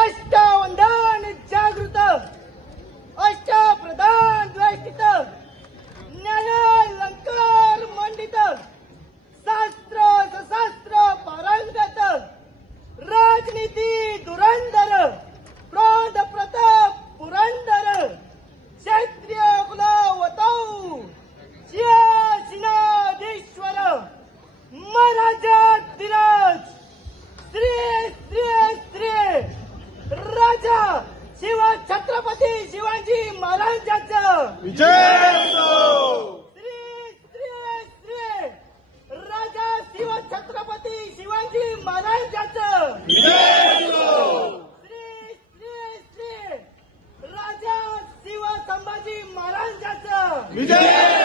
अष्टवंदन जागृत अष्टप्रधान द्वेष्टित न्यायालंकार मंडित शास्त्र सशास्त्र पारंगत राजनीती धुरंधर प्रौढ प्रताप पुरंदर क्षत्रिय कुलावताऊ सिंहासनाधीश्वर महाराजाधिराज श्री श्री श्री राजा शिव छत्रपती शिवाजी महाराजांचं विजय असो. श्री श्री श्री राजा शिव छत्रपती शिवाजी महाराजांचं विजय असो. श्री श्री श्री राजा शिव संभाजी महाराजांचं विजय